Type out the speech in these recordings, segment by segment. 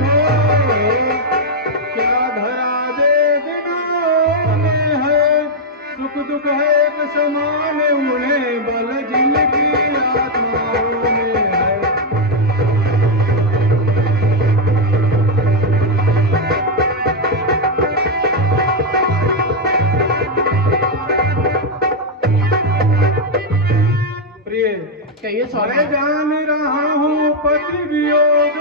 हो, क्या धरा दे दिनों में है, सुख दुख है एक समान उन्हें, बल जिनकी आत्माओं में है। कहिए स्वामी। मैं जान रहा हूँ पति वियोग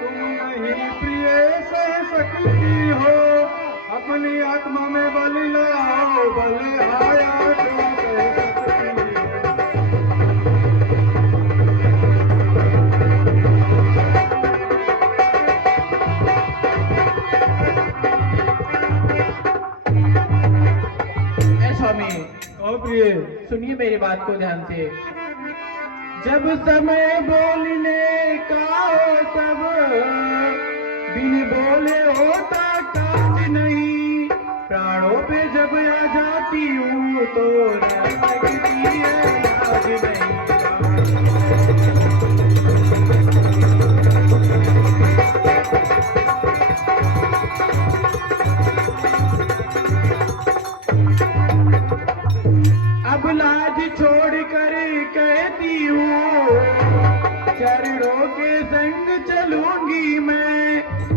तुम नहीं प्रिय सह सकती हो, अपनी आत्मा में बल लाओ, बल आया तो कह सकती हो। स्वामी ओ प्रिय, सुनिए मेरी बात को ध्यान से। जब समय बोलने का हो तब बिन बोले होता काज नहीं, प्राणों पे जब आ जाती हूँ तो लगती है लाज नहीं। अब लाज छोड़ कर कहती हूँ, चरणों के संग चलूंगी मैं,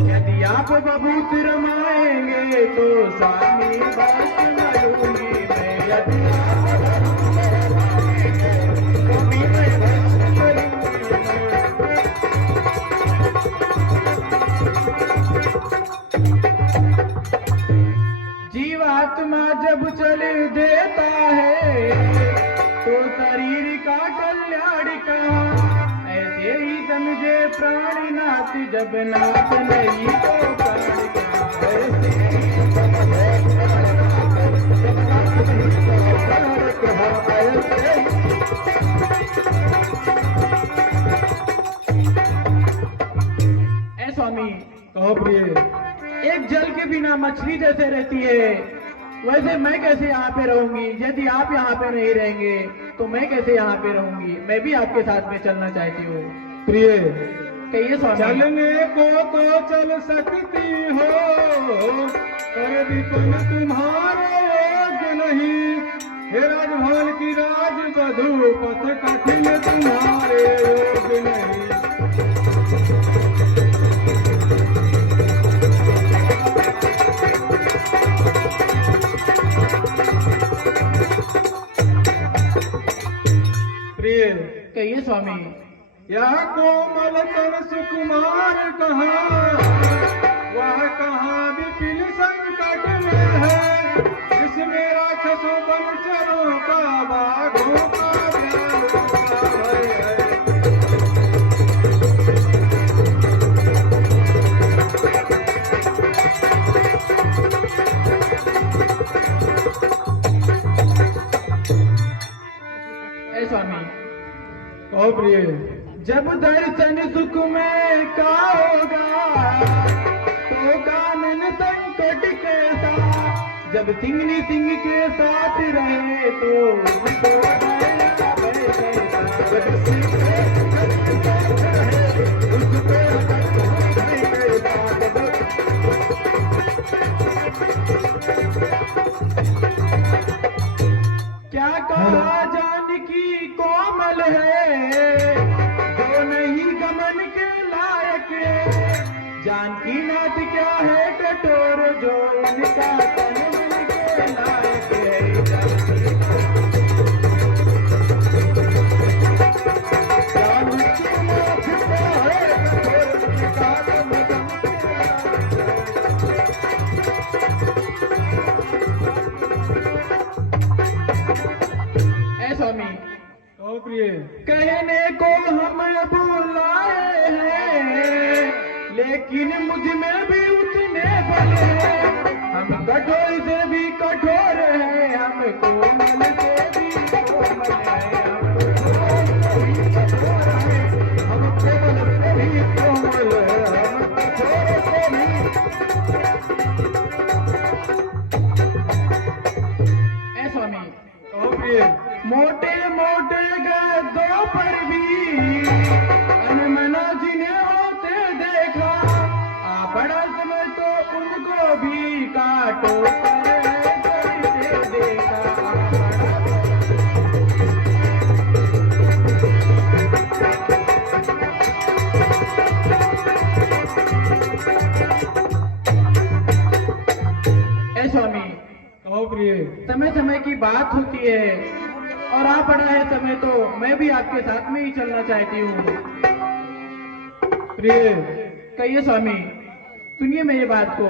यदि आप बबूत रमाएंगे तो स्वामी बात मारूंगी मैं, यदि आप बबूत रमाएंगे तो भी मैं बात करूंगी मैं। जीवात्मा जब चल देता है तो शरीर का कल्याण कहाँ, ऐसे ही समझे प्राणीनाथ, जब नाथ नहीं तो प्राण कहाँ, ऐसे ही समझे प्राणीनाथ, जब नाथ नहीं तो प्राण कहाँ, ऐसे ही। स्वामी कहो प्रिय, एक जल के बिना मछली जैसे रहती है, वैसे मैं कैसे यहाँ पे रहूंगी? यदि आप यहाँ पे नहीं रहेंगे तो मैं कैसे यहाँ पे रहूंगी? मैं भी आपके साथ में चलना चाहती हूँ। प्रिय कहिए स्वामी। चलने को तो चल सकती हो, पर विपन तुम्हारे योग्य नहीं, हे राजभवन की राजवधू, पथ कठिन तुम्हारे योग्य नहीं। कहिए स्वामी। यह कोमल तन सुकुमार कहाँ, वह कहाँ विपिन संकट में है, जिसमें राक्षसों बनचरों का बाघों का व्याल भय है। स्वामी ओ प्रिय, जब दर्शन सुख में का होगा तो कानन संकट कैसा, जब सिंगनी सिंह के साथ रहे तो उसको डरना कैसा, जब सिंह के साथ रहे उसको डरना कैसा। क्या कहा जानकी कोमल है, जो नहीं गमन के लायक, जानकी नाथ क्या है कठोर, जो इनका तन मन के लायक है। जानकी नाथ क्या है कठोर, इनका तन मन के लायक। स्वामी ओ प्रिय, कहने को हम बुलाए हैं, लेकिन मुझ में भी उतने बल है, हम कठोर से भी कठोर है, हम कोमल से भी कोमल है, हम कोमल से भी कोमल है, हम कठोर से भी। स्वामी ओ प्रिय, मोटे मोटे गद्दों पर भी अनमना जिन्हें होते दे टोकर है कोई दे देगा ए स्वामी, कहो प्रिय। समय समय की बात होती है और आ पड़ा है समय तो मैं भी आपके साथ में ही चलना चाहती हूँ। प्रिय, कहिए स्वामी, सुनिए मेरी बात को।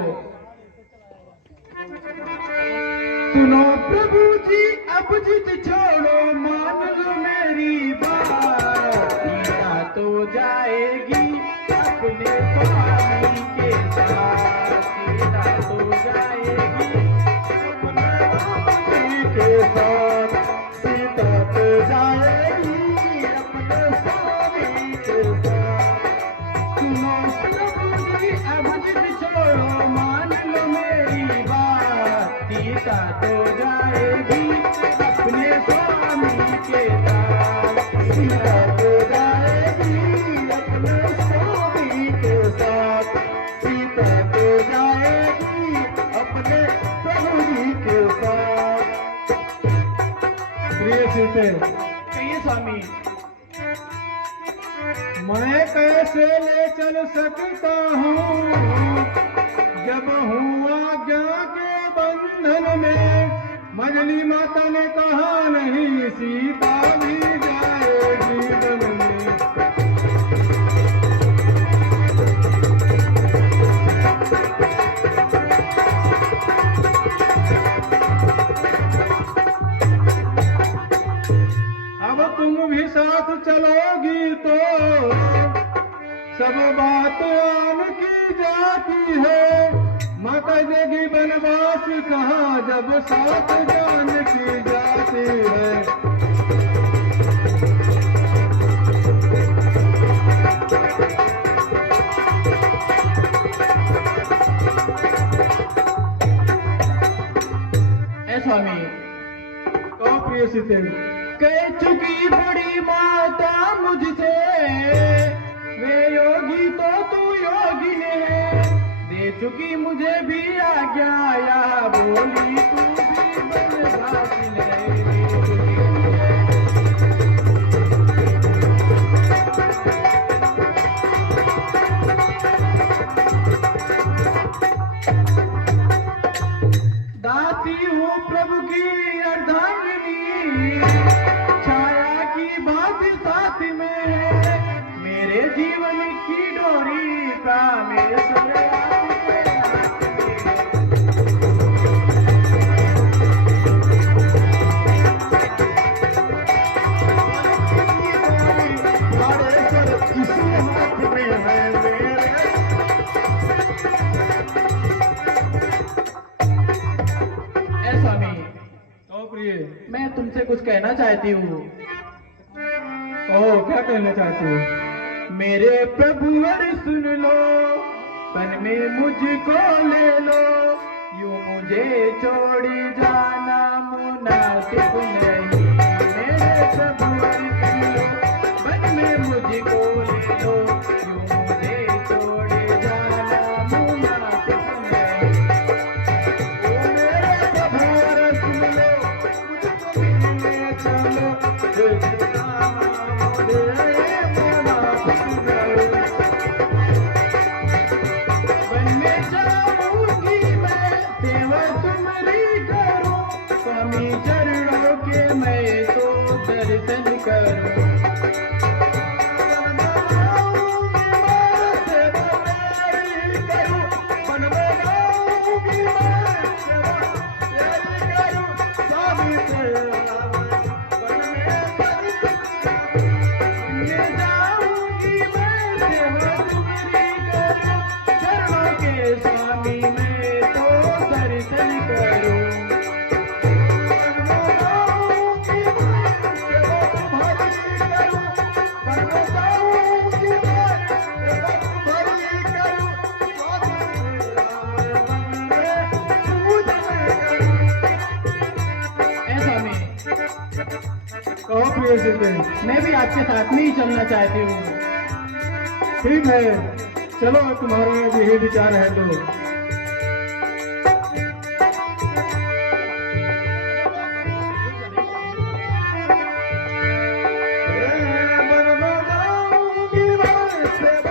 सुनो प्रभु जी, अब जिद छोड़ो, मान लो मेरी बात, सीता तो जाएगी अपने स्वामी के साथ, सीता तो जाएगी अपने स्वामी के साथ, सीता तो जाएगी अपने स्वामी के साथ। सुनो प्रभु जी, अब जिद छोड़ो, मान लो मेरी बात, सीता तो जाएगी अपने स्वामी के साथ, सीता तो जाएगी अपने स्वामी के साथ, सीता तो जाएगी अपने प्रभु जी के साथ। प्रिय सीते, कहिए स्वामी। मैं कैसे ले चल सकता हूँ जब हूँ आज्ञा के बंधन में। मजली माता ने कहा नहीं, सीता भी जाएगी वन में। अब तुम भी साथ चलोगी तो सब बात आन की जाती है। माता देगी बनवास कहाँ जब साथ जान की जाती है। ए स्वामी, तो प्रिय सीते, कह चुकी बड़ी माता मुझसे, वे योगी तो तू योगी है, दे चुकी मुझे भी आज्ञा, या बोली तू भी बनवासिन है। दासी हूँ प्रभु की अर्धांगिनी, छाया की भांति साथ में है, मेरे जीवन की डोरी कामेश्वर आपके हाथ में है मेरे। ए स्वामी, तो प्रिय, मैं तुमसे कुछ कहना चाहती हूँ। क्या कहना चाहती हो? मेरे प्रभुवर सुन लो, पन में मुझको ले लो, यूं मुझे छोड़ी जाना मुनासिब नहीं। मेरे प्रभुवर सुन लो, पन में मुझको ले लो, यूं मुझे छोड़ी जाना मुनासिब नहीं। ओ मेरे प्रभुवर सुन लो, मुझको मिलने चलो, वन में जाऊंगी मैं, सेवा तुम्हारी करूं, स्वामी चरणों के मैं तो दर्शन करूं। स्वामी मैं तो दर्शन करूं। कहो प्रिय सीते, मैं भी आपके साथ में ही चलना चाहती हूँ। ठीक है, चलो तुम्हारा यही विचार है तो। से